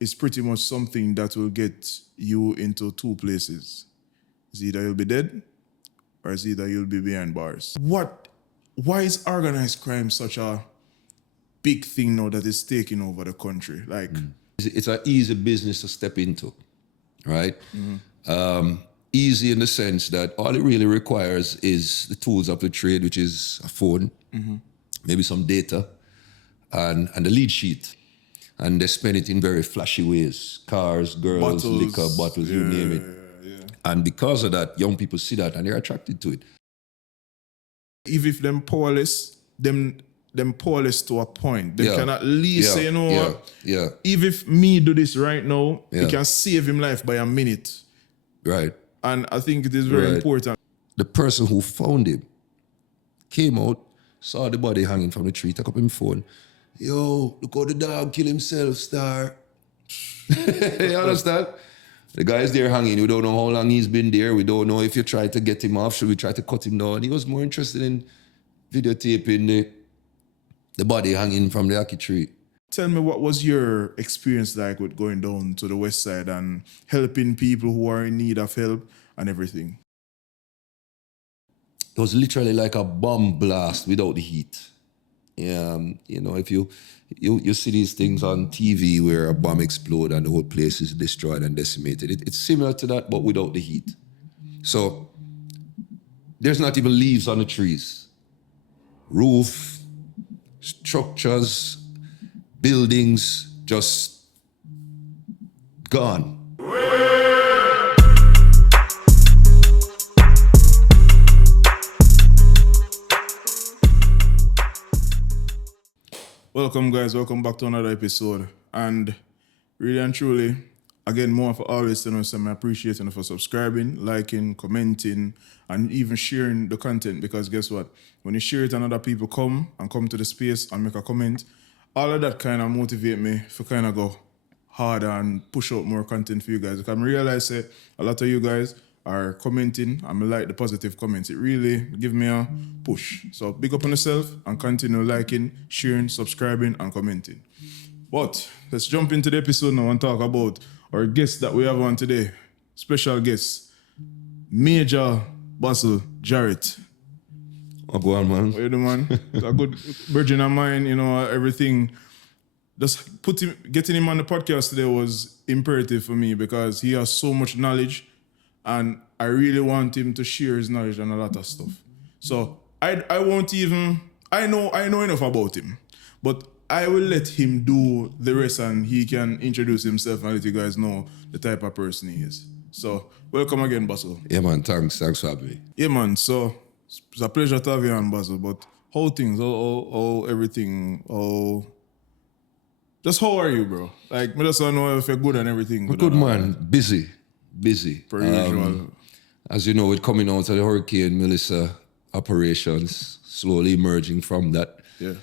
is pretty much something that will get you into two places. It's either you'll be dead or it's either you'll be behind bars. Why is organized crime such a big thing now that is taking over the country? Like, It's an easy business to step into, right? Easy in the sense that all it really requires is the tools of the trade, which is a phone, maybe some data, and the lead sheet. And they spend it in very flashy ways. Cars, girls, Bottles, liquor, bottles, you name it. And because of that, young people see that and they're attracted to it. even if them powerless, them powerless to a point. They Yeah. can at least say, you know what? Yeah, Even if me do this right now, it can save him life by a minute. right. And I think it is very important. The person who found him came out, saw the body hanging from the tree, took up his phone. Yo, look how the dog kill himself, star. You understand? The guy's there hanging. We don't know how long he's been there. We don't know if you try to get him off. Should we try to cut him down? He was more interested in videotaping the body hanging from the ackee tree. Tell me, what was your experience like with going down to the west side and helping people who are in need of help and everything? It was literally like a bomb blast without the heat. You know, if you see these things on TV where a bomb explodes and the whole place is destroyed and decimated. It's similar to that, but without the heat. So there's not even leaves on the trees. Roof, structures, buildings, just gone. Welcome, guys. Welcome back to another episode. And really and truly, again, more for always, you know, so I appreciate you for subscribing, liking, commenting, and even sharing the content. Because guess what? When you share it and other people come to the space and make a comment, all of that kind of motivate me to kind of go harder and push out more content for you guys. Because I realize that a lot of you guys are commenting and I like the positive comments. It really give me a push. So big up on yourself and continue liking, sharing, subscribing, and commenting. But let's jump into the episode now and talk about our guest that we have on today. Special guest, Major Basil Jarrett. Oh, go on, man. What you do, man? A good virgin of mine, you know, everything. Just getting him on the podcast today was imperative for me because he has so much knowledge and I really want him to share his knowledge on a lot of stuff. So I won't even, I know enough about him, but I will let him do the rest and he can introduce himself and let you guys know the type of person he is. So welcome again, Basil. Yeah, man. Thanks for having me. Yeah, man. So it's a pleasure to have you on, Basil. But how things, how everything, just how are you, bro? Like, I just want to know if you're good and everything. Good, man. Busy. Per usual. As you know, with coming out of the Hurricane Melissa operations, slowly emerging from that. Yeah.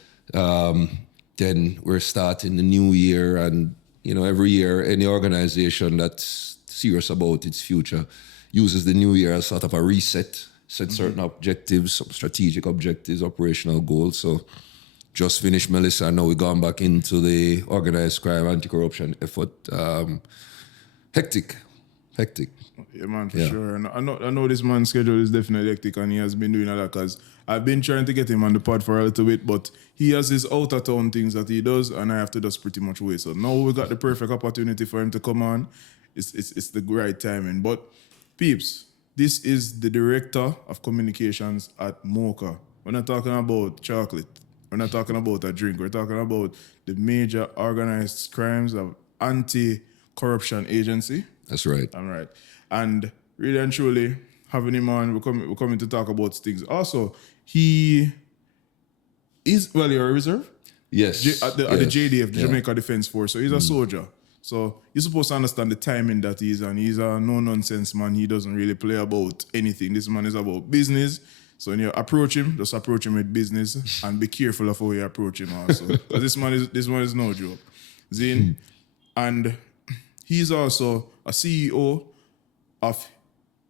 Then we're starting the new year, and you know, every year any organization that's serious about its future uses the new year as sort of a reset, set certain objectives, some strategic objectives, operational goals. So just finished Melissa, and now we've gone back into the organized crime, anti-corruption effort. Hectic. Yeah, man, for sure. And I know this man's schedule is definitely hectic and he has been doing a lot because I've been trying to get him on the pod for a little bit, but he has his out-of-town things that he does and I have to just pretty much wait. So now we got the perfect opportunity for him to come on. It's the right timing. But peeps, this is the Director of Communications at Mocha. We're not talking about chocolate. We're not talking about a drink. We're talking about the major organized crimes of anti-corruption agency. That's right. All right. And really and truly, having him on, we're coming to talk about things. Also, he is, well, you're a reserve? Yes. At the JDF, the Jamaica Defense Force. So he's a soldier. So you're supposed to understand the timing that he's on. He's a no-nonsense man. He doesn't really play about anything. This man is about business. So when you approach him, just approach him with business and be careful of how you approach him also. Because this man is no joke. Zin. And he's also a CEO of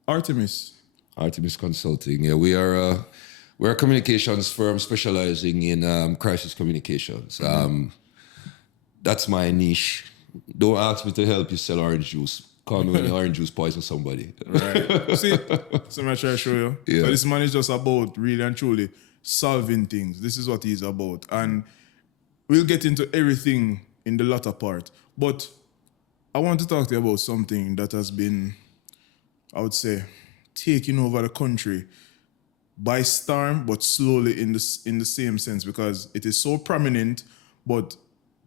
Artemis. Artemis Consulting. Yeah, we're a communications firm specializing in crisis communications. That's my niche. don't ask me to help you sell orange juice. Call me when the orange juice poison somebody. Right. See, so I'm try to show you. Yeah. So this man is just about really and truly solving things. This is what he's about. And we'll get into everything in the latter part. But I want to talk to you about something that has been, I would say, taking over the country by storm, but slowly in the same sense, because it is so prominent, but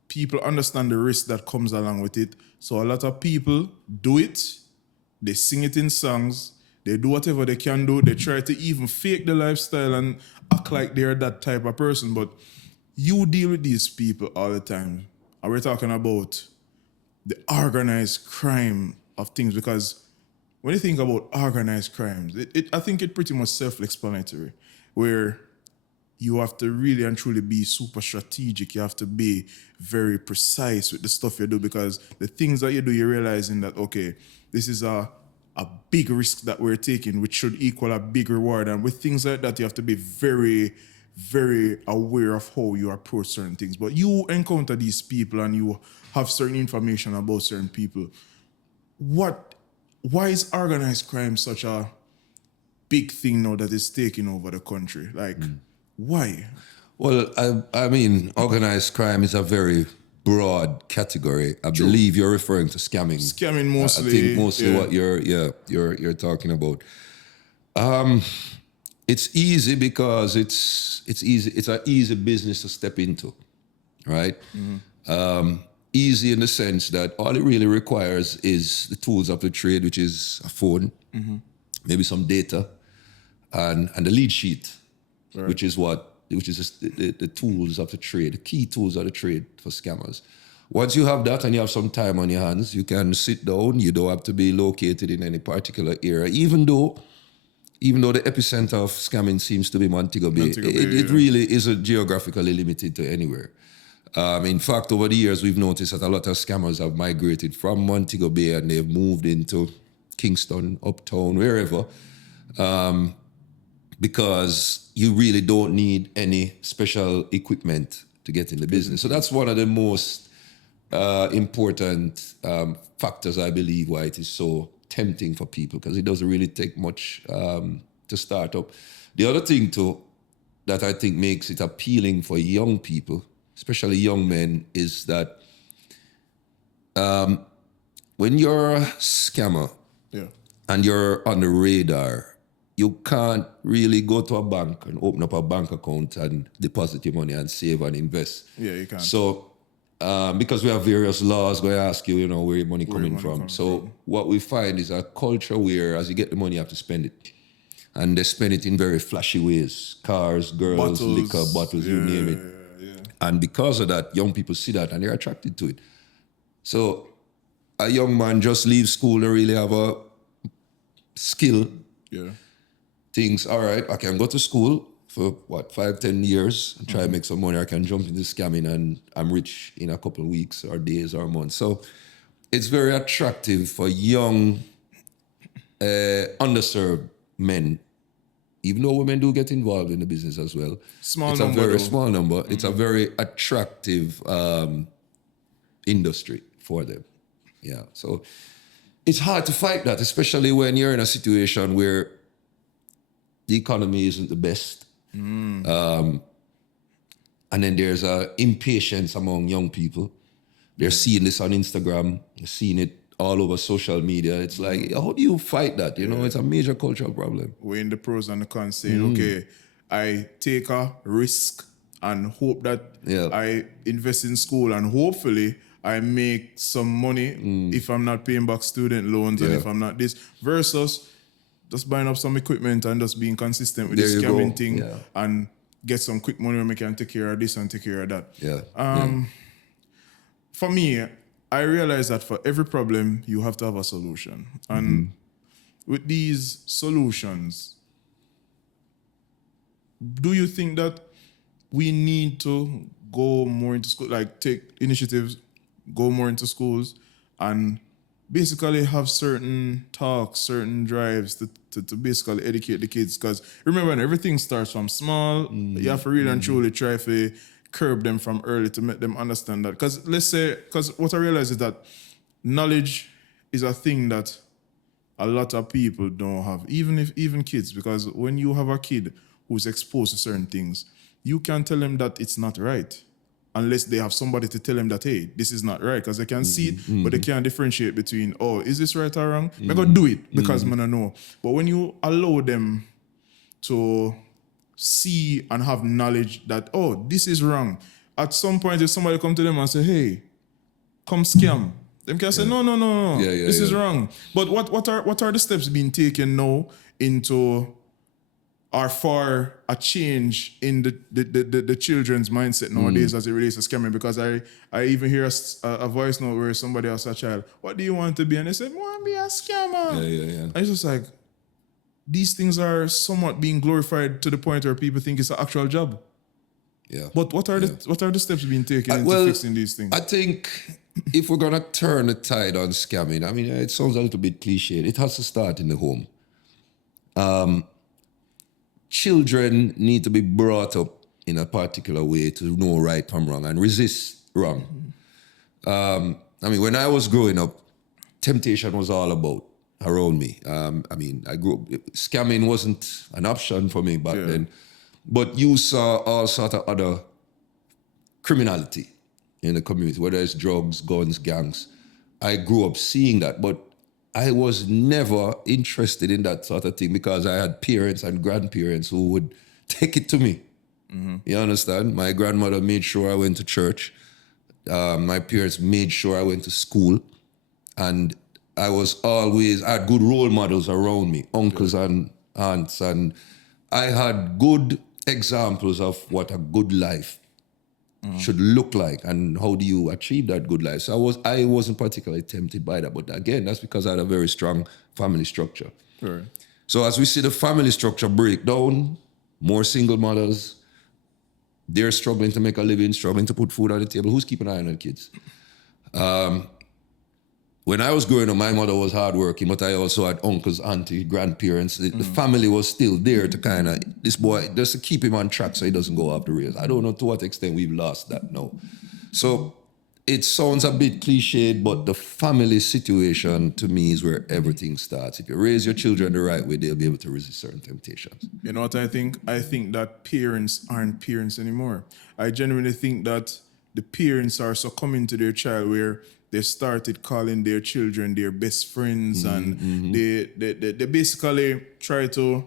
people understand the risk that comes along with it. So a lot of people do it, they sing it in songs, they do whatever they can do, they try to even fake the lifestyle and act like they're that type of person. But you deal with these people all the time. And we're talking about the organized crime of things, because when you think about organized crimes, I think it pretty much self-explanatory, where you have to really and truly be super strategic. You have to be very precise with the stuff you do, because the things that you do, you're realizing that, okay, this is a big risk that we're taking, which should equal a big reward. And with things like that, you have to be very, very aware of how you approach certain things. But you encounter these people and you have certain information about certain people. Why is organized crime such a big thing now that is taking over the country? Like, why? Well, I mean, organized crime is a very broad category. I believe you're referring to scamming. Scamming mostly. I think mostly what you're talking about. It's easy because it's easy. It's an easy business to step into, right? Easy in the sense that all it really requires is the tools of the trade, which is a phone, maybe some data, and the lead sheet, Right. which is just the tools of the trade, the key tools of the trade for scammers. Once you have that and you have some time on your hands, you can sit down. You don't have to be located in any particular area, even though the epicenter of scamming seems to be Montego Bay. It really isn't geographically limited to anywhere. In fact, over the years, we've noticed that a lot of scammers have migrated from Montego Bay and they've moved into Kingston, Uptown, wherever, because you really don't need any special equipment to get in the business. So that's one of the most important factors, I believe, why it is so tempting for people, because it doesn't really take much to start up. The other thing, too, that I think makes it appealing for young people, especially young men, is that when you're a scammer and you're on the radar, you can't really go to a bank and open up a bank account and deposit your money and save and invest. Yeah, you can't. So because we have various laws going to ask you, where your money coming from. So what we find is a culture where as you get the money, you have to spend it. And they spend it in very flashy ways. Cars, girls, Bottles, liquor, bottles, you name it. And because of that, young people see that and they're attracted to it. So a young man just leaves school and really have a skill. Yeah. Thinks, all right, I can go to school for 5-10 years and try to make some money. I can jump into scamming and I'm rich in a couple of weeks or days or months. So it's very attractive for young, underserved men, even though women do get involved in the business as well. It's a very small number. It's a very attractive industry for them. Yeah. So it's hard to fight that, especially when you're in a situation where the economy isn't the best. And then there's impatience among young people. They're seeing this on Instagram, seeing it all over social media. It's like, how do you fight that? It's a major cultural problem. Weighing the pros and the cons, saying, okay, I take a risk and hope that I invest in school and hopefully I make some money if I'm not paying back student loans and if I'm not this, versus just buying up some equipment and just being consistent with this scamming thing and get some quick money when we can take care of this and take care of that. For me, I realize that for every problem, you have to have a solution. And with these solutions, do you think that we need to go more into school, like take initiatives, go more into schools and basically have certain talks, certain drives to basically educate the kids? Because remember, when everything starts from small, you have to really and truly try to curb them from early to make them understand that. Because what I realize is that knowledge is a thing that a lot of people don't have, even kids, because when you have a kid who's exposed to certain things, you can tell them that it's not right unless they have somebody to tell them that, hey, this is not right, because they can see it, but they can't differentiate between, oh, is this right or wrong? I'm going to do it because I know. But when you allow them to see and have knowledge that, oh, this is wrong, at some point if somebody come to them and say, hey, come scam, them can say, no, this is wrong. But what are the steps being taken now into or for a change in the children's mindset nowadays as it relates to scamming? Because I even hear a voice note where somebody asked a child, what do you want to be? And they said, I want to be a scammer. Yeah. And it's just like, these things are somewhat being glorified to the point where people think it's an actual job. Yeah. But what are the steps being taken into fixing these things? I think if we're gonna turn the tide on scamming, I mean, it sounds a little bit cliched. It has to start in the home. Children need to be brought up in a particular way to know right from wrong and resist wrong. I mean, when I was growing up, temptation was all about around me. I mean, I grew up, scamming wasn't an option for me back then, but you saw all sort of other criminality in the community, whether it's drugs, guns, gangs. I grew up seeing that, but I was never interested in that sort of thing because I had parents and grandparents who would take it to me. You understand? My grandmother made sure I went to church. My parents made sure I went to school. And I had good role models around me, uncles and aunts. And I had good examples of what a good life should look like and how do you achieve that good life. So I wasn't particularly tempted by that. But again, that's because I had a very strong family structure. Right. So as we see the family structure break down, more single mothers, they're struggling to make a living, struggling to put food on the table. Who's keeping an eye on the kids? When I was growing up, my mother was hardworking, but I also had uncles, auntie, grandparents. The family was still there to kind of, this boy, just to keep him on track so he doesn't go off the rails. I don't know to what extent we've lost that now. So it sounds a bit cliched, but the family situation to me is where everything starts. If you raise your children the right way, they'll be able to resist certain temptations. You know what I think? I think that parents aren't parents anymore. I genuinely think that the parents are succumbing to their child where they started calling their children their best friends and they basically try to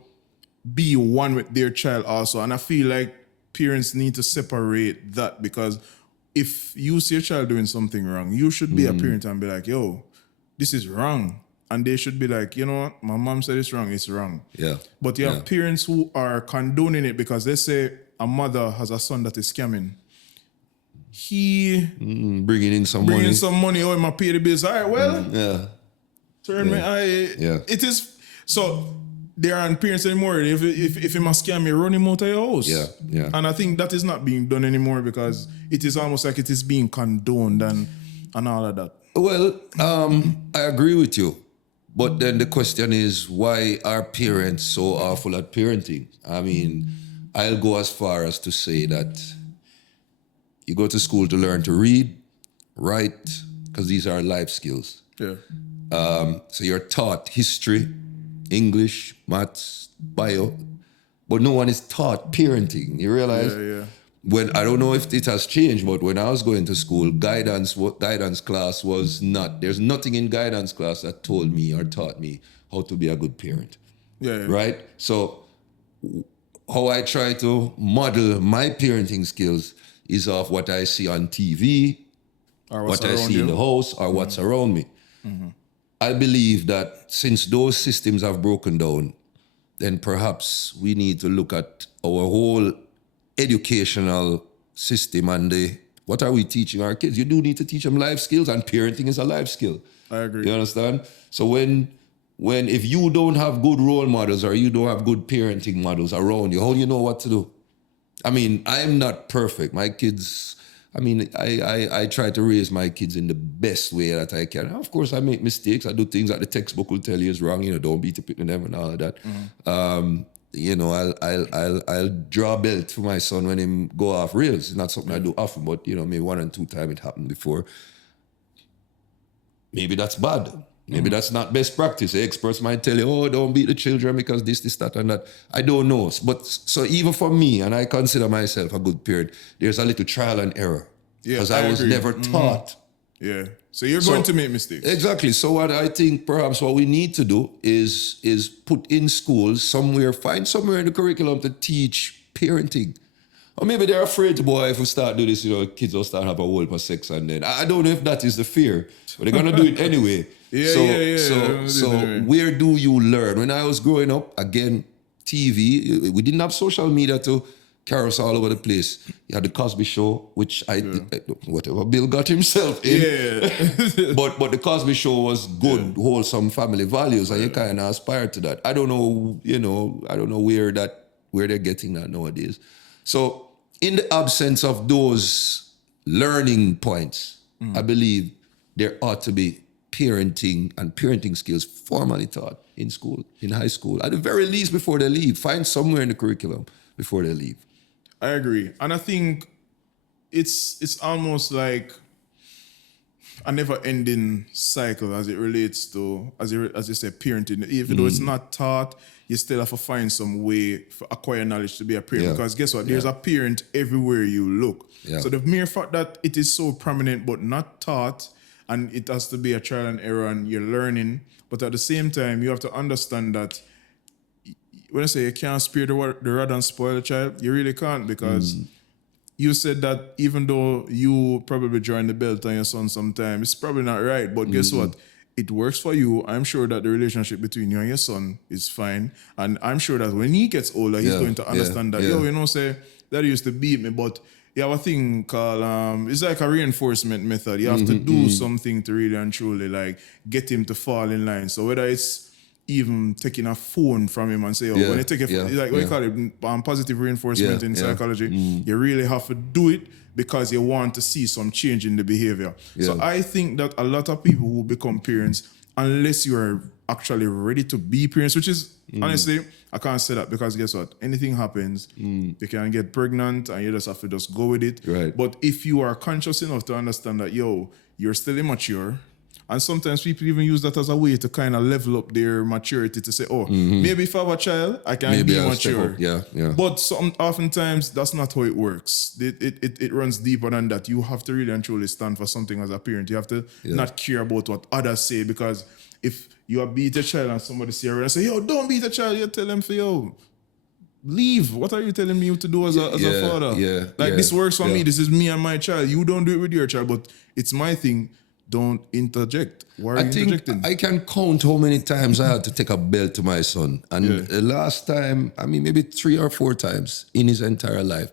be one with their child also. And I feel like parents need to separate that, because if you see your child doing something wrong, you should be a parent and be like, yo, this is wrong. And they should be like, you know what, my mom said it's wrong. Yeah. But you have parents who are condoning it because they say a mother has a son that is scamming. He bringing in some money. Oh, my pay the bills. All right, well, it is. So there aren't parents anymore. If he must scam you, run him out of your house. Yeah. And I think that is not being done anymore because it is almost like it is being condoned and all of that. Well, I agree with you. But then the question is, why are parents so awful at parenting? I mean, I'll go as far as to say that you go to school to learn to read, write, because these are life skills. Yeah. So you're taught history, English, maths, bio, but no one is taught parenting. You realize? Yeah. When I don't know if it has changed, but when I was going to school, guidance class was not. There's nothing in guidance class that told me or taught me how to be a good parent. Yeah. Right? So how I try to model my parenting skills is off what I see on TV, or what I see in the house, or what's around me. I believe that since those systems have broken down, then perhaps we need to look at our whole educational system and what are we teaching our kids? You do need to teach them life skills, and parenting is a life skill. I agree. You understand? So when if you don't have good role models or you don't have good parenting models around you, how do you know what to do? I mean, I'm not perfect. My kids, I mean, I try to raise my kids in the best way that I can. Of course, I make mistakes. I do things that the textbook will tell you is wrong. You know, don't beat up with them and all of that. you know, I'll draw a belt for my son when him go off rails. It's not something I do often, but you know, maybe 1 and 2 times it happened before. Maybe that's bad. Maybe that's not best practice. The experts might tell you, oh, don't beat the children because this, that, and that. I don't know. But so even for me, and I consider myself a good parent, there's a little trial and error. Yeah, Because I I was agree. never taught. Yeah. So you're going to make mistakes. Exactly. So what I think perhaps what we need to do is put in schools somewhere, find somewhere in the curriculum to teach parenting. Or maybe they're afraid to, boy, if we start doing this, you know, kids will start have a whole for sex, and then I don't know if that is the fear, but they're gonna do it anyway. So where do you learn? When I was growing up, again, TV, we didn't have social media to carry us all over the place. You had the Cosby Show, which whatever Bill got himself in. Yeah. but the Cosby Show was good, wholesome family values, and you kind of aspire to that. I don't know, where they're getting that nowadays. So in the absence of those learning points, I believe there ought to be parenting and parenting skills formally taught in school, in high school, at the very least before they leave. Find somewhere in the curriculum before they leave. I agree. And I think it's almost like a never-ending cycle as it relates to, as you say, parenting. Even though it's not taught, you still have to find some way to acquire knowledge to be a parent. Yeah. Because guess what? There's a parent everywhere you look. Yeah. So the mere fact that it is so prominent but not taught, and it has to be a trial and error and you're learning, but at the same time, you have to understand that when I say you can't spare the rod and spoil the child, you really can't, because you said that even though you probably join the belt on your son sometime, it's probably not right. But guess what? It works for you. I'm sure that the relationship between you and your son is fine. And I'm sure that when he gets older, he's going to understand that, say, Daddy used to beat me, but you have a thing called, it's like a reinforcement method. You have to do something to really and truly like get him to fall in line. So whether it's even taking a phone from him and say, when you take a like what you call it, positive reinforcement in psychology, you really have to do it because you want to see some change in the behavior. So I think that a lot of people who become parents, unless you are actually ready to be parents, which is honestly, I can't say that, because guess what? Anything happens, you can get pregnant and you just have to just go with it. Right. But if you are conscious enough to understand that, you're still immature, and sometimes people even use that as a way to kind of level up their maturity to say, maybe if I have a child, I can be mature. Yeah. But oftentimes, that's not how it works. It runs deeper than that. You have to really and truly stand for something as a parent. You have to not care about what others say, because if you beat a child and somebody say, don't beat a child, you tell them leave. What are you telling me to do as a father? This works for me. This is me and my child. You don't do it with your child, but it's my thing. Don't interject. Why are you interjecting? I can count how many times I had to take a belt to my son. And the last time, maybe 3 or 4 times in his entire life.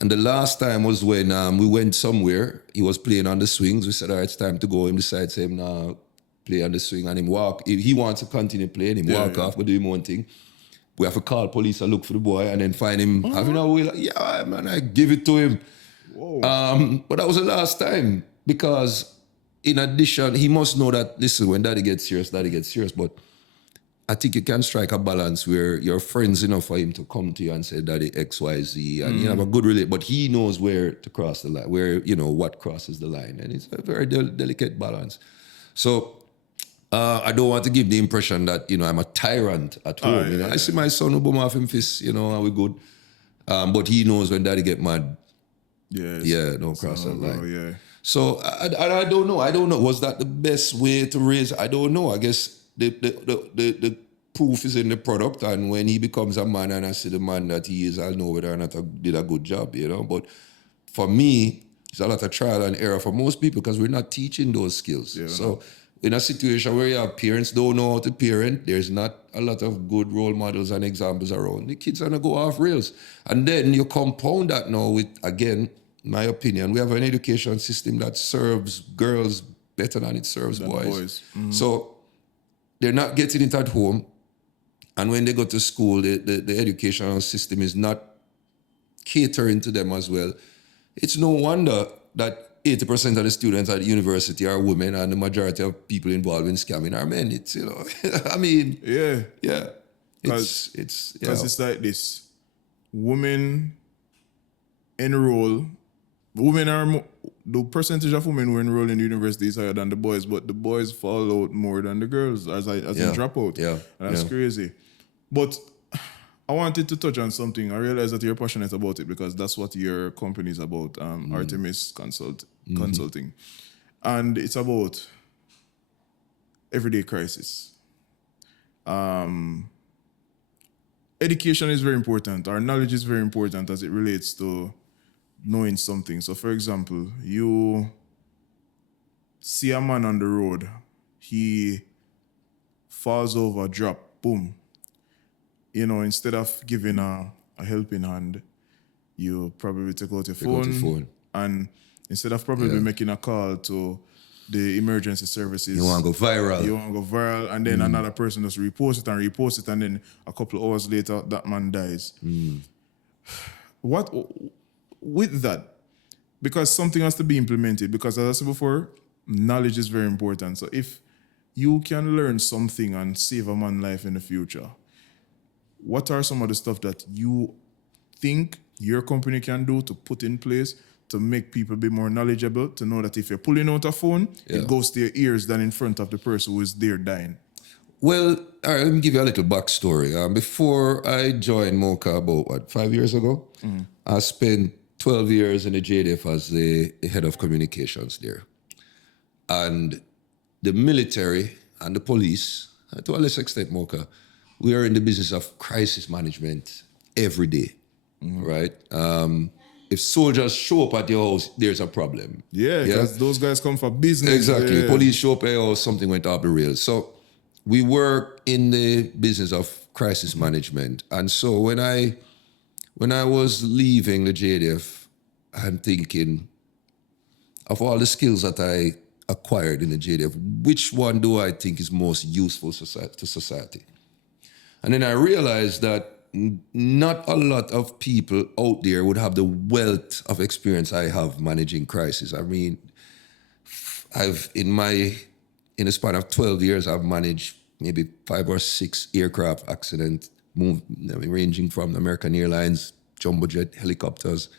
And the last time was when we went somewhere. He was playing on the swings. We said, all right, it's time to go. Him decided to now play on the swing and him walk. If he wants to continue playing, him walk off, but do him one thing. We have to call police and look for the boy and then find him having a wheel. Yeah, man, I give it to him. Whoa. But that was the last time, because in addition, he must know that, listen, when daddy gets serious. But I think you can strike a balance where you're friends enough for him to come to you and say, daddy, X, Y, Z, and you have a good relationship, but he knows where to cross the line, where, what crosses the line. And it's a very delicate balance. So I don't want to give the impression that, I'm a tyrant at home. I see my son who boom off him fist, and we good. But he knows when daddy get mad. Don't cross that line. So I don't know. Was that the best way to raise? I don't know. I guess the proof is in the product, and when he becomes a man and I see the man that he is, I'll know whether or not I did a good job, But for me, it's a lot of trial and error for most people, because we're not teaching those skills. In a situation where you have parents don't know how to parent, there's not a lot of good role models and examples around. The kids are going to go off rails. And then you compound that now with, again, in my opinion, we have an education system that serves girls better than it serves boys. So they're not getting it at home. And when they go to school, the educational system is not catering to them as well. It's no wonder that 80% of the students at the university are women, and the majority of people involved in scamming are men. It's, Yeah. Because yeah. it's like this. Women enroll, women are, the percentage of women who enroll in university is higher than the boys, but the boys fall out more than the girls as in drop out. Yeah. And that's crazy. But I wanted to touch on something. I realize that you're passionate about it because that's what your company is about, Artemis Consulting. And it's about everyday crisis. Education is very important. Our knowledge is very important as it relates to knowing something. So, for example, you see a man on the road, he falls over, drop, boom. You know, instead of giving a helping hand, you probably take out your phone, and instead of probably making a call to the emergency services, You want to go viral. and then another person just repost it, and then a couple of hours later, that man dies. What with that? Because something has to be implemented. Because as I said before, knowledge is very important. So if you can learn something and save a man's life in the future, what are some of the stuff that you think your company can do to put in place to make people be more knowledgeable, to know that if you're pulling out a phone, it goes to your ears than in front of the person who is there dying? Well, all right, let me give you a little backstory. Before I joined Mocha about, 5 years ago, I spent 12 years in the JDF as the head of communications there. And the military and the police, to a lesser extent Mocha, we are in the business of crisis management every day, right? If soldiers show up at your house, there's a problem. Yeah, because those guys come for business. Exactly. Yeah. Police show up at your house, something went off the rails. So we work in the business of crisis management. And so when I was leaving the JDF, I'm thinking of all the skills that I acquired in the JDF, which one do I think is most useful to society? And then I realized that not a lot of people out there would have the wealth of experience I have managing crisis. I mean, in a span of 12 years, I've managed maybe 5 or 6 aircraft accidents, ranging from American Airlines, jumbo jet helicopters,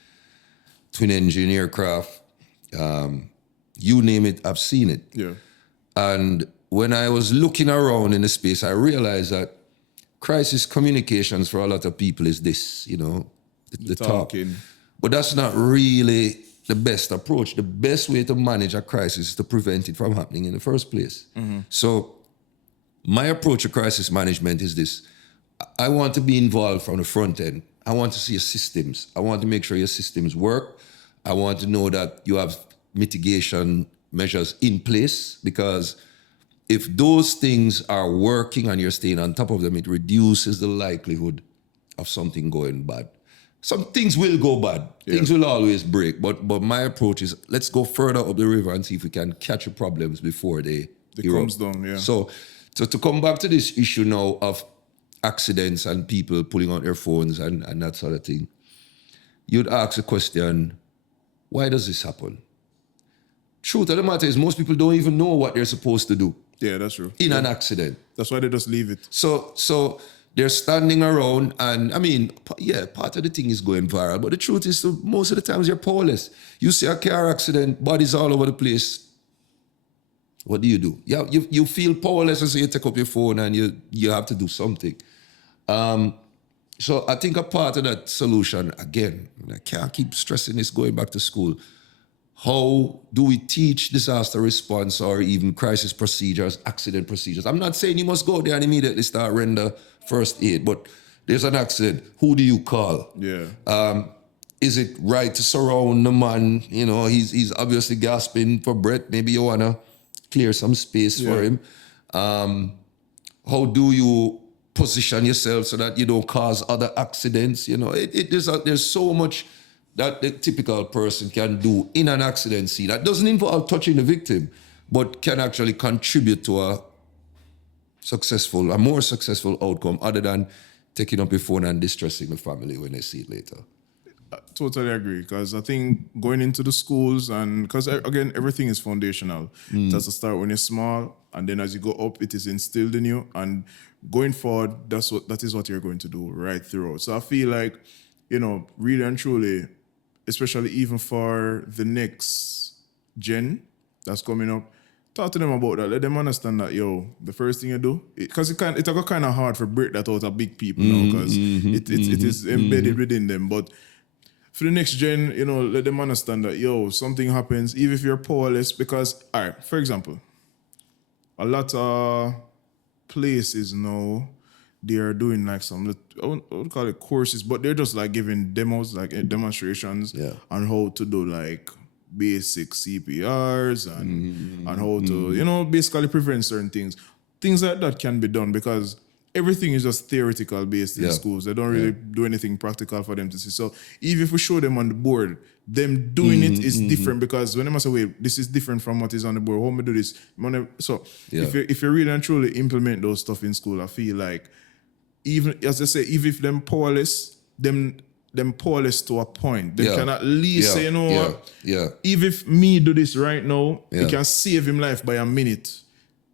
twin engine aircraft, you name it, I've seen it. Yeah. And when I was looking around in the space, I realized that crisis communications for a lot of people is this, the talking. But that's not really the best approach. The best way to manage a crisis is to prevent it from happening in the first place. So my approach to crisis management is this. I want to be involved from the front end. I want to see your systems. I want to make sure your systems work. I want to know that you have mitigation measures in place, because if those things are working and you're staying on top of them, it reduces the likelihood of something going bad. Some things will go bad. Yeah. Things will always break. But my approach is, let's go further up the river and see if we can catch the problems before they comes down. Yeah. So to come back to this issue now of accidents and people pulling out their phones and that sort of thing, you'd ask the question, why does this happen? Truth of the matter is, most people don't even know what they're supposed to do. Yeah, that's true. In an accident. That's why they just leave it. So they're standing around, and I mean, part of the thing is going viral, but the truth is, most of the times you're powerless. You see a car accident, bodies all over the place. What do? You feel powerless, and so you take up your phone and you have to do something. So I think a part of that solution, again, I can't keep stressing this, going back to school. How do we teach disaster response or even crisis procedures, accident procedures? I'm not saying you must go there and immediately start render first aid, but there's an accident. Who do you call? Yeah. Is it right to surround the man? He's obviously gasping for breath. Maybe you want to clear some space for him. How do you position yourself so that you don't cause other accidents? There's so much that the typical person can do in an accident scene that doesn't involve touching the victim, but can actually contribute to a more successful outcome, other than taking up your phone and distressing the family when they see it later. Totally agree, because I think going into the schools, and because again everything is foundational. It has to start when you're small, and then as you go up, it is instilled in you, and going forward, that is what you're going to do right throughout. So I feel like, really and truly, especially even for the next gen that's coming up, talk to them about that. Let them understand that, the first thing you do, because it's kind of hard for break that out of big people now, because it is embedded within them. But for the next gen, let them understand that, something happens, even if you're powerless, because, all right, for example, a lot of places now, they are doing like some, I would call it courses, but they're just like giving demos, like demonstrations on how to do like basic CPRs and how to, basically prevent certain things. Things like that can be done, because everything is just theoretical based in schools. They don't really do anything practical for them to see. So even if we show them on the board, them doing it is different, because when they must say, wait, this is different from what is on the board. How am I do this? So if you really and truly implement those stuff in school, I feel like, even as I say, even if them powerless, them powerless to a point. They can at least say, what? Even if me do this right now, it can save him life by a minute.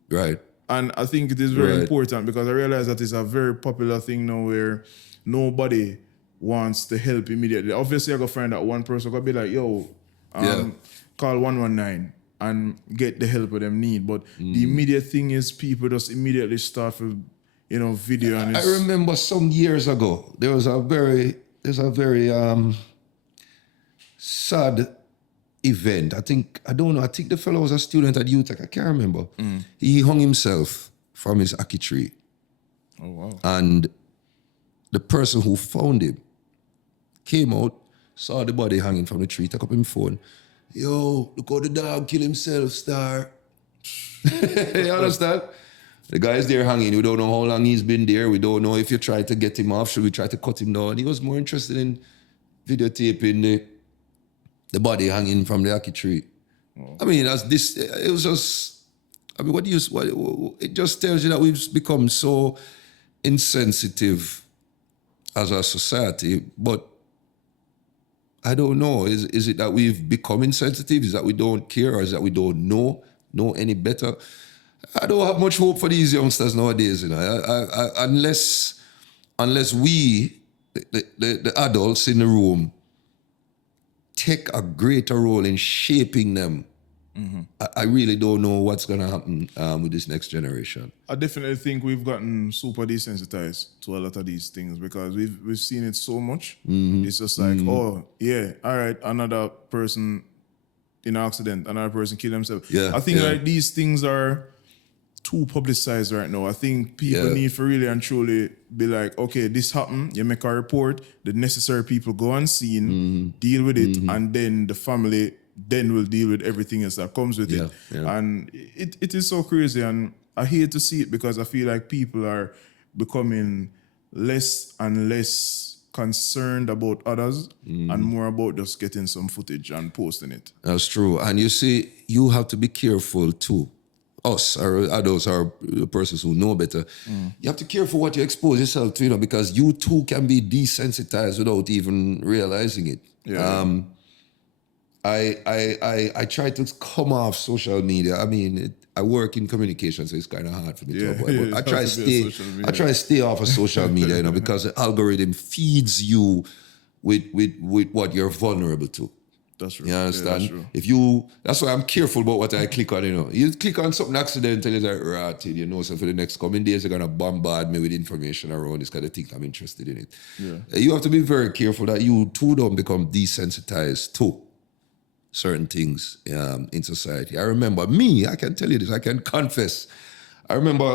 Right. And I think it is very important, because I realize that it's a very popular thing now where nobody wants to help immediately. Obviously, I go find that one person going to be like, call 119 and get the help them need. But the immediate thing is people just immediately start with, video. And I remember some years ago, there's a very sad event. I think the fellow was a student at UTech. I can't remember. He hung himself from his ackee tree. Oh, wow. And the person who found him came out, saw the body hanging from the tree, took up his phone. Yo, look how the dog killed himself, star. You understand? The guy's there hanging. We don't know how long he's been there. We don't know if you try to get him off. Should we try to cut him down? He was more interested in videotaping the body hanging from the ackee tree. Oh. I mean, it was just, it just tells you that we've become so insensitive as a society. But I don't know. Is it that we've become insensitive? Is that we don't care? Or is that we don't know any better? I don't have much hope for these youngsters nowadays, unless we, the adults in the room, take a greater role in shaping them. I really don't know what's going to happen with this next generation. I definitely think we've gotten super desensitized to a lot of these things, because we've seen it so much. It's just like, oh, yeah, all right, another person in an accident, another person killed himself. I think like these things are too publicized right now. I think people need to really and truly be like, okay, this happened, you make a report, the necessary people go on scene, deal with it, and then the family then will deal with everything else that comes with it. And it is so crazy, and I hate to see it, because I feel like people are becoming less and less concerned about others and more about just getting some footage and posting it. That's true. And you see, you have to be careful too. Us, or adults, or the persons who know better, you have to care for what you expose yourself to, because you too can be desensitized without even realizing it. I try to come off social media. I mean, I work in communication, so it's kind of hard for me to avoid. But I try to stay off of social media, because the algorithm feeds you with what you're vulnerable to. That's true. You understand? Yeah, that's true. That's why I'm careful about what I click on, You click on something accidental, it's like, right, so for the next coming days, they're going to bombard me with information around this kind of thing. I'm interested in it. You have to be very careful that you too don't become desensitized to certain things in society. I remember I can tell you this, I can confess. I remember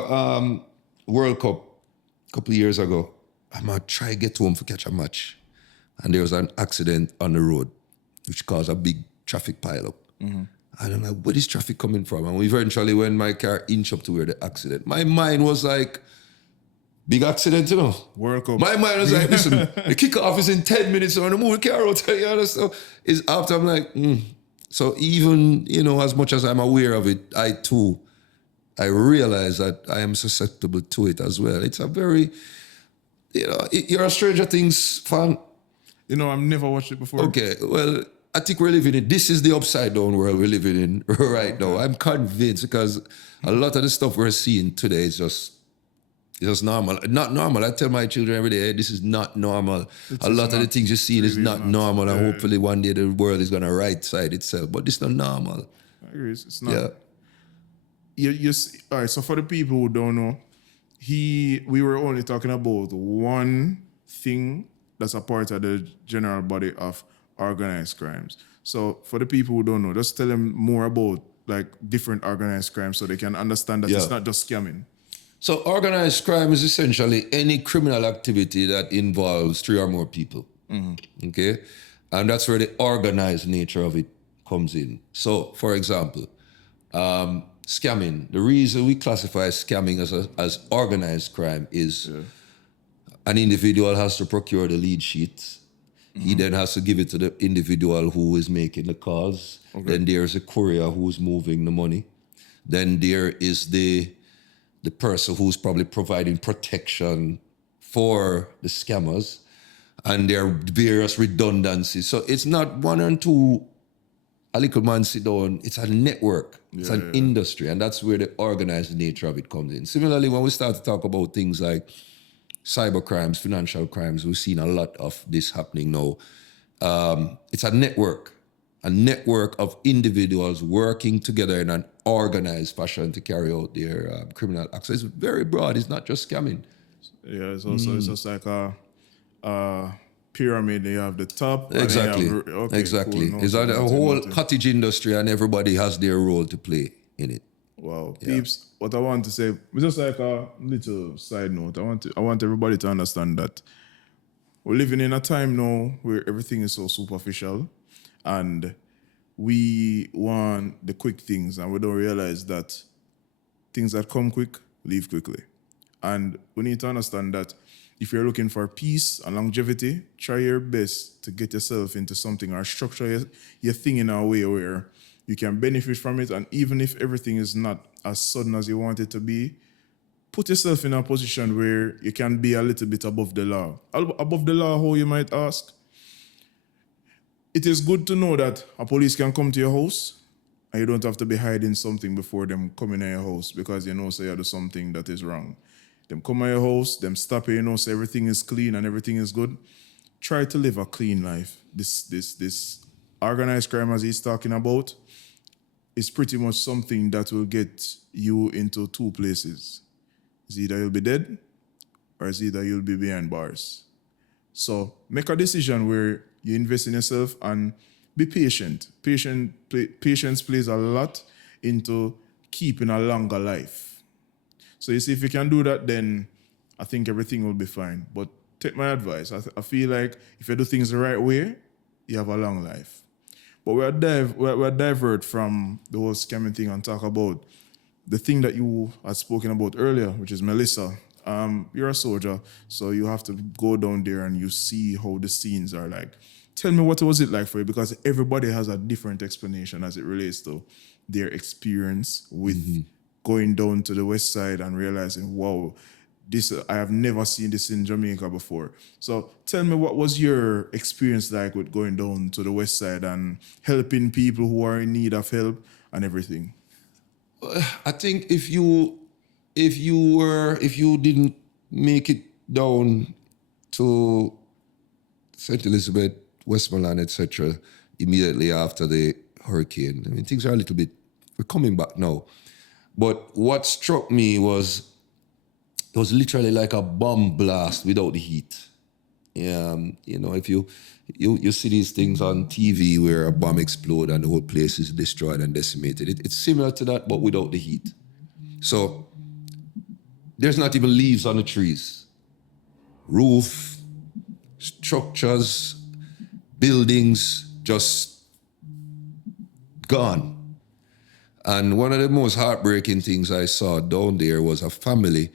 World Cup a couple of years ago. I'm going to try to get home to catch a match. And there was an accident on the road, which caused a big traffic pileup. And I'm like, where is traffic coming from? And eventually, when my car inched up to where the accident, my mind was like, big accident, World Cup. My mind was like, listen, the kickoff is in 10 minutes, so I'm going to move the car out. So is after I'm like, So even, as much as I'm aware of it, I realize that I am susceptible to it as well. It's a very, you're a Stranger Things fan. You know, I've never watched it before. Okay, well, I think we're living in, this is the upside down world we're living in right now. I'm convinced because a lot of the stuff we're seeing today is just normal. Not normal. I tell my children every day, hey, this is not normal. It's A just lot of the not. things you're seeing is Really not not. normal, and Yeah, hopefully one day the world is going to right side itself. But it's not normal. I agree. It's not. Yeah. All right. So for the people who don't know, we were only talking about one thing that's a part of the general body of organized crimes. So for the people who don't know, just tell them more about like different organized crimes so they can understand that Yeah. it's not just scamming. So organized crime is essentially any criminal activity that involves 3 or more people. Okay? And that's where the organized nature of it comes in. So, for example, scamming. The reason we classify scamming as organized crime is an individual has to procure the lead sheet. He then has to give it to the individual who is making the calls. Then there's a courier who's moving the money. Then there is the person who's probably providing protection for the scammers, and there are various redundancies. So it's not one and two, a little man sit down. It's a network. It's an industry, and that's where the organized nature of it comes in. Similarly, when we start to talk about things like cyber crimes, financial crimes, we've seen a lot of this happening now. It's a network of individuals working together in an organized fashion to carry out their criminal acts. So it's very broad. It's not just scamming. Yeah, it's also it's just like a pyramid. You have the top. Exactly. And then you have, Exactly. Cool. It's a whole cottage industry, and everybody has their role to play in it. Wow, peeps. What I want to say, just like a little side note, I want everybody to understand that we're living in a time now where everything is so superficial, and we want the quick things, and we don't realize that things that come quick leave quickly. And we need to understand that if you're looking for peace and longevity, try your best to get yourself into something or structure your thing in a way where you can benefit from it. And even if everything is not as sudden as you want it to be, put yourself in a position where you can be a little bit above the law. Above the law, how you might ask? It is good to know that a police can come to your house and you don't have to be hiding something before them coming in your house because you know say you do something that is wrong. Them come at your house, them stop you, you know, say everything is clean and everything is good. Try to live a clean life. This organized crime as he's talking about is pretty much something that will get you into two places. It's either you'll be dead or it's either you'll be behind bars. So make a decision where you invest in yourself and be patient. Patience plays a lot into keeping a longer life. So you see, if you can do that, then I think everything will be fine. But take my advice. I feel like if you do things the right way, you have a long life. But we're divert from the whole scamming thing and talk about the thing that you had spoken about earlier, which is Melissa. You're a soldier, so you have to go down there and you see how the scenes are like. Tell me, what was it like for you? Because everybody has a different explanation as it relates to their experience with going down to the west side and realizing, wow, this I have never seen this in Jamaica before. So tell me, what was your experience like with going down to the west side and helping people who are in need of help and everything? I think if you didn't make it down to St. Elizabeth, Westmoreland, etc., immediately after the hurricane, I mean, things are a little bit, we're coming back now. But what struck me was, it was literally like a bomb blast without the heat. You know, if you see these things on TV where a bomb explodes and the whole place is destroyed and decimated. It's similar to that, but without the heat. So there's not even leaves on the trees. Roof, structures, buildings, just gone. And one of the most heartbreaking things I saw down there was a family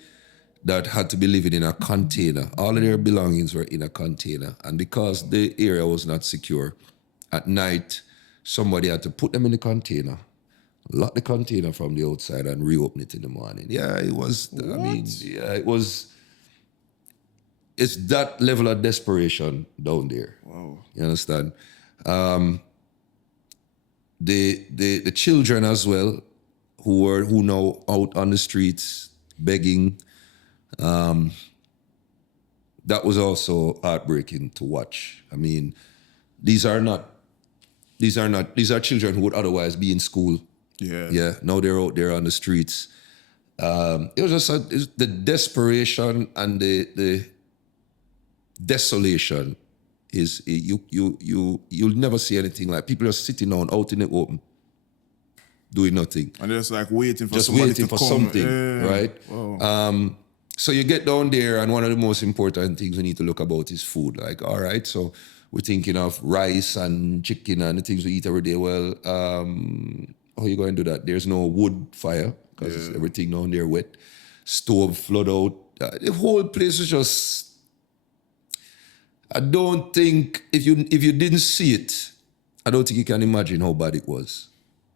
that had to be living in a container. All of their belongings were in a container. And because the area was not secure, at night, somebody had to put them in the container, lock the container from the outside and reopen it in the morning. Yeah, it was, it was, it's that level of desperation down there. Wow. You understand? The children as well, who now out on the streets begging. That was also heartbreaking to watch. I mean, these are children who would otherwise be in school. Yeah. Yeah. Now they're out there on the streets. It was just the desperation and the desolation is you'll never see anything like people just sitting down out in the open, doing nothing. And just like waiting for Just somebody waiting to for come. something, Yeah. right? Wow. So you get down there, and one of the most important things we need to look about is food. Like, all right, so we're thinking of rice and chicken and the things we eat every day. Well, how you going to do that? There's no wood fire because everything down there wet. Stove flood out. The whole place is just. I don't think if you didn't see it, I don't think you can imagine how bad it was.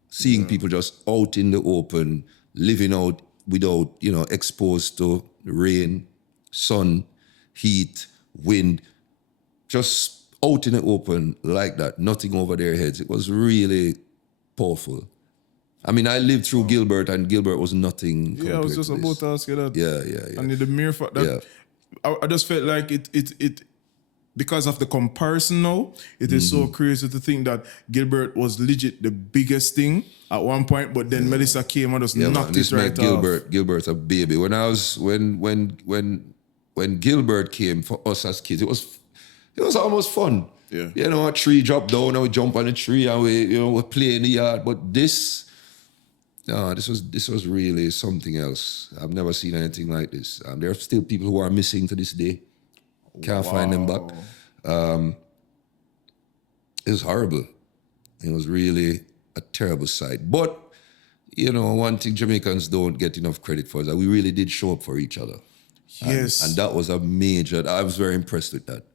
Seeing people just out in the open, living out without, exposed to rain, sun, heat, wind, just out in the open like that, nothing over their heads. It was really powerful. I mean, I lived through Gilbert, and Gilbert was nothing. Yeah, I was just about to ask you that. Yeah. And the mere fact that I just felt like it because of the comparison now, it is so crazy to think that Gilbert was legit the biggest thing at one point, but then Melissa came and just knocked it right off. Gilbert's a baby. When Gilbert came for us as kids, it was almost fun. Yeah. A tree dropped down and we jump on the tree and we play in the yard. But this was really something else. I've never seen anything like this. There are still people who are missing to this day. Can't find them back. It was horrible. It was really a terrible sight. But, one thing Jamaicans don't get enough credit for is that we really did show up for each other. Yes. And that was I was very impressed with that.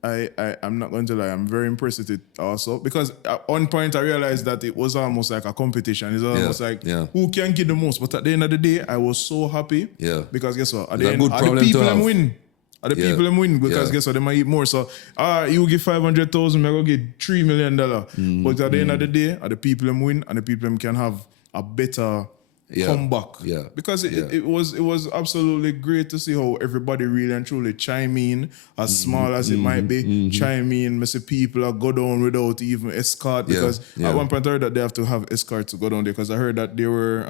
I'm not going to lie, I'm very impressed with it also, because at one point I realized that it was almost like a competition. It's almost like who can get the most. But at the end of the day, I was so happy. Yeah. Because guess what? At It's the a end, good problem the people to them have. win. Are the people them win because guess what? They might eat more. So you give 500,000, I go get $3 million. But at the end of the day, are the people them win, and the people them can have a better comeback. Yeah. Because it was absolutely great to see how everybody really and truly chime in, as small as it might be, chime in. Many people go down without even escort, because at one point I heard that they have to have escorts to go down there, because I heard that there were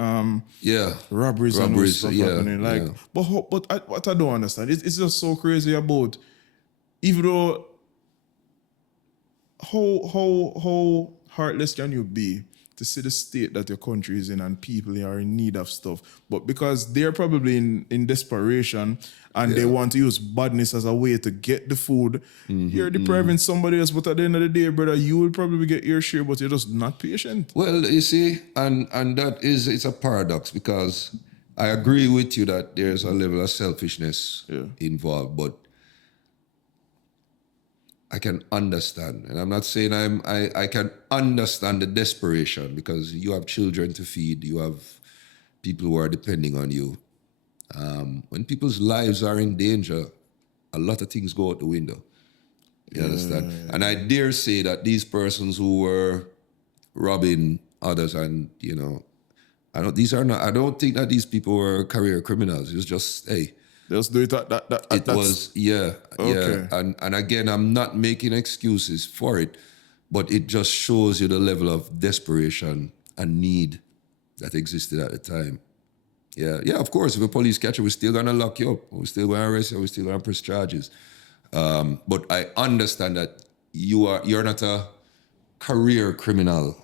robberies and stuff happening. But what I don't understand, it's just so crazy about, even though how heartless can you be to see the state that your country is in and people are in need of stuff, but because they're probably in desperation and they want to use badness as a way to get the food, you're depriving somebody else. But at the end of the day, brother, you will probably get your share, but you're just not patient. Well, you see, and it's a paradox, because I agree with you that there's a level of selfishness involved, but I can understand, and I'm not saying I can understand the desperation, because you have children to feed, you have people who are depending on you. When people's lives are in danger, a lot of things go out the window. You understand? And I dare say that these persons who were robbing others, and I don't think that these people were career criminals. It was just, hey. Just do it Okay. And again, I'm not making excuses for it, but it just shows you the level of desperation and need that existed at the time. Yeah, of course, if the police catch you, we're still gonna lock you up. We're still gonna arrest you, we're still gonna press charges. But I understand that you're not a career criminal.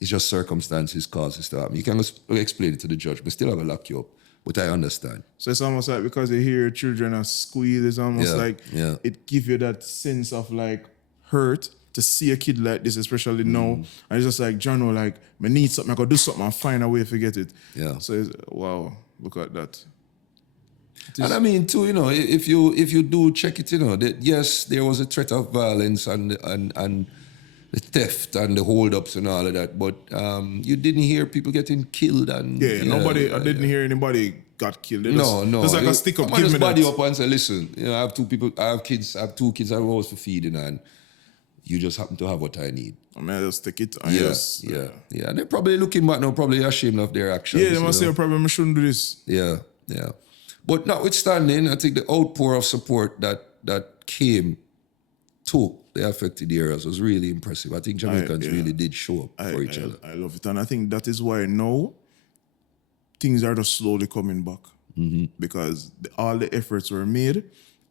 It's just circumstances causes to happen. You can explain it to the judge, but still have to lock you up. But I understand. So it's almost like, because you hear children are squealed, it's almost like it gives you that sense of like hurt to see a kid like this, especially now. And it's just like, John, like, I need something, I gotta do something and find a way to get it. Yeah. So wow, look at that. And I mean too, if you do check it, that yes, there was a threat of violence, and the theft and the hold-ups and all of that. But you didn't hear people getting killed and nobody. I didn't hear anybody got killed. They no. Just like a stick up. I Give just me body that. up and say, listen, I have 2 people. I have kids. I have 2 kids. I have a house for feeding, and you just happen to have what I need. I mean, I just take it. And Yeah. And they're probably looking back now, probably ashamed of their actions. Yeah, they must say, probably I shouldn't do this. Yeah. But notwithstanding, I think the outpour of support that came to the affected areas was really impressive. I think Jamaicans really did show up for each other. I love it. And I think that is why now things are just slowly coming back. Because all the efforts were made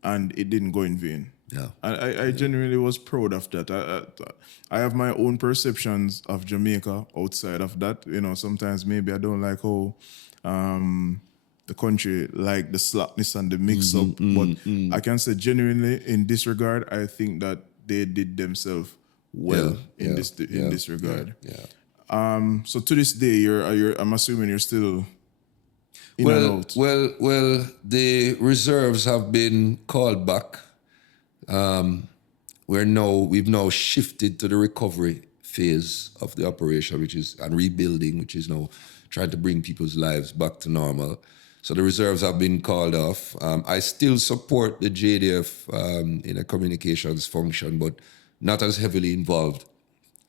and it didn't go in vain. Yeah. I genuinely was proud of that. I have my own perceptions of Jamaica outside of that. Sometimes maybe I don't like how the country like the slackness and the mix-up. But I can say genuinely in this regard, I think that they did themselves well in this regard. So to this day, I'm assuming you're still in and out. Well, the reserves have been called back. We've now shifted to the recovery phase of the operation, and rebuilding, which is now trying to bring people's lives back to normal. So the reserves have been called off. I still support the JDF in a communications function, but not as heavily involved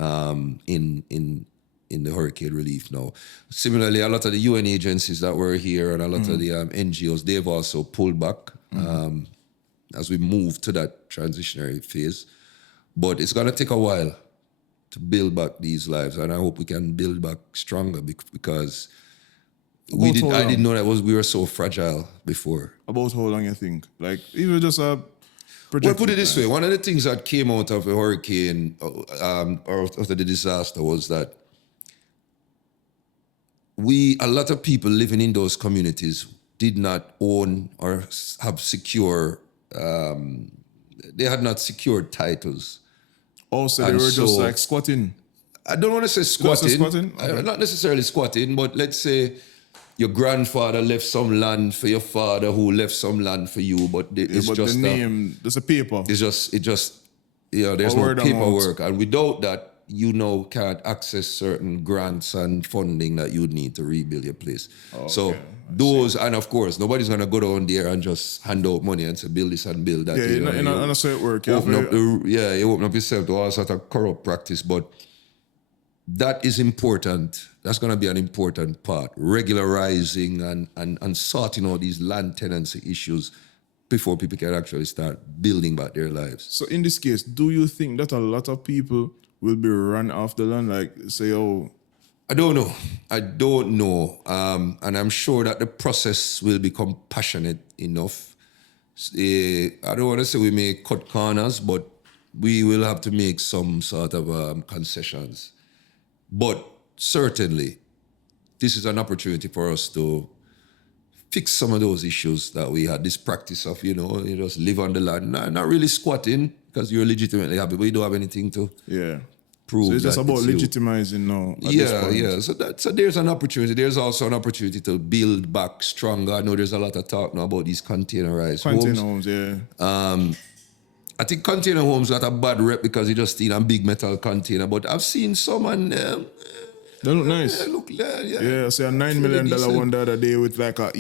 in the hurricane relief now. Similarly, a lot of the UN agencies that were here and a lot of the NGOs, they've also pulled back as we move to that transitionary phase. But it's going to take a while to build back these lives, and I hope we can build back stronger because I didn't know we were so fragile before. About how long you think? Like, even just a well, put it this way, one of the things that came out of the hurricane or out of the disaster was that a lot of people living in those communities did not own or have secure, they had not secured titles. Oh, so they were just like squatting? I don't want to say squatting. Okay. Not necessarily squatting, but let's say your grandfather left some land for your father who left some land for you, but it's just the name, there's a paper. There's no paperwork. And without that, can't access certain grants and funding that you'd need to rebuild your place. And of course, nobody's going to go down there and just hand out money and say, build this and build that. And that's how it works. You open up yourself to all sort of corrupt practice, but that is important. That's going to be an important part, regularizing and sorting out these land tenancy issues before people can actually start building back their lives. So in this case, do you think that a lot of people will be run off the land, like say, I don't know. And I'm sure that the process will be compassionate enough. I don't want to say we may cut corners, but we will have to make some sort of concessions. But certainly, this is an opportunity for us to fix some of those issues that we had. This practice of, you just live on the land, not really squatting because you're legitimately happy, but you don't have anything to prove. So it's just about legitimizing now. So there's an opportunity. There's also an opportunity to build back stronger. I know there's a lot of talk now about these containerized homes. I think container homes got a bad rep because you just in a big metal container, but I've seen some and they look nice. I see a $9 million one the other day with like a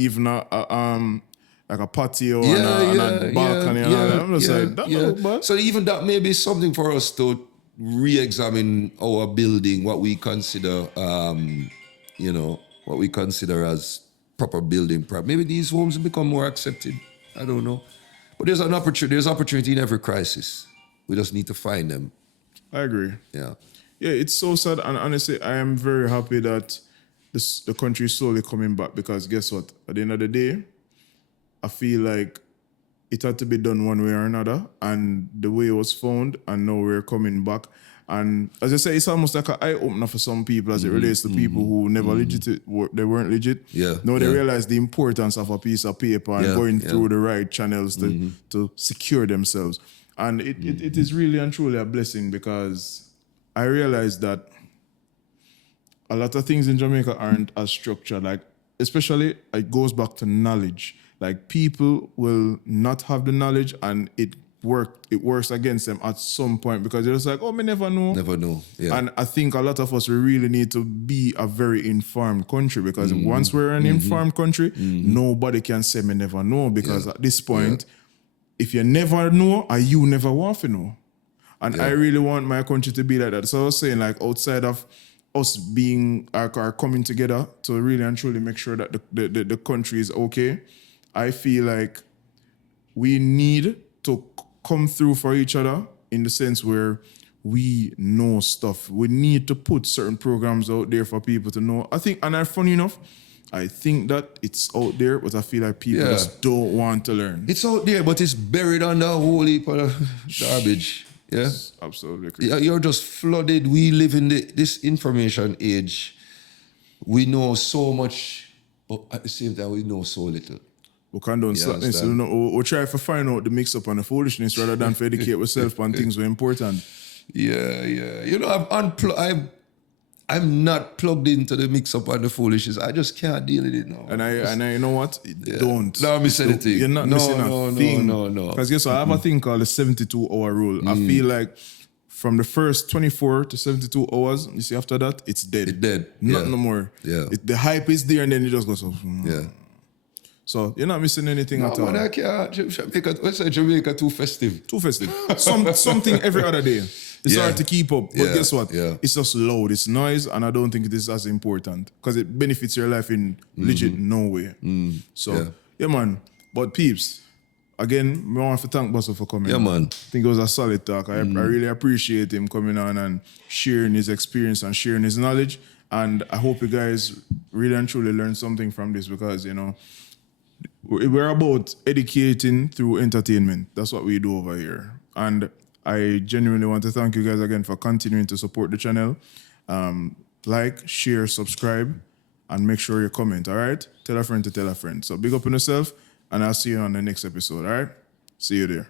patio and a balcony and all that. I'm just like, that look bad. So even that may be something for us to re-examine our building, what we consider, what we consider as proper building. Maybe these homes become more accepted. I don't know. But there's an opportunity. There's opportunity in every crisis. We just need to find them. I agree. Yeah, it's so sad, and honestly, I am very happy that the country is slowly coming back because guess what? At the end of the day, I feel like it had to be done one way or another, and the way it was found, and now we're coming back. And as I say, it's almost like an eye-opener for some people as it relates to people who never they weren't legit. Now they realize the importance of a piece of paper and going through the right channels to secure themselves. And it is really and truly a blessing because I realized that a lot of things in Jamaica aren't as structured. Like, especially, it goes back to knowledge. Like, people will not have the knowledge and it works against them at some point because they're just like, oh, me never know. Never know. Yeah. And I think a lot of us, we really need to be a very informed country because once we're an informed country, nobody can say me never know because at this point, if you never know, or you never want to know. And I really want my country to be like that. So I was saying, like, outside of us being are coming together to really and truly make sure that the country is okay, I feel like we need to come through for each other in the sense where we know stuff. We need to put certain programs out there for people to know. I think, and funny enough, I think that it's out there, but I feel like people just don't want to learn. It's out there, but it's buried under a whole heap of garbage. Yeah, Absolutely crazy. Yeah, you're just flooded. We live in this information age. We know so much, but at the same time, we know so little. We condone slackness. So, we try to find out the mix-up and the foolishness rather than to educate ourselves on things that are important. Yeah. You know, I'm not plugged into the mix-up and the foolishness. I just can't deal with it now. And I you know what? Don't. No, I'm missing anything. You're not missing a thing. No. Because guess what? I have a thing called the 72-hour rule. I feel like from the first 24 to 72 hours, you see, after that, it's dead. It's dead. Not no more. Yeah. The hype is there and then it just goes off. Yeah. So you're not missing anything at all. Man, I can't. Jamaica too festive. Too festive. Something every other day. It's hard to keep up. But guess what? Yeah. It's just loud. It's noise, and I don't think it is as important because it benefits your life in legit no way. So, yeah, man. But peeps, again, I want to thank Basil for coming. Yeah, man. I think it was a solid talk. I really appreciate him coming on and sharing his experience and sharing his knowledge. And I hope you guys really and truly learned something from this because, you know, we're about educating through entertainment. That's what we do over here. And I genuinely want to thank you guys again for continuing to support the channel. Like, share, subscribe, and make sure you comment, all right? Tell a friend to tell a friend. So big up on yourself, and I'll see you on the next episode, all right? See you there.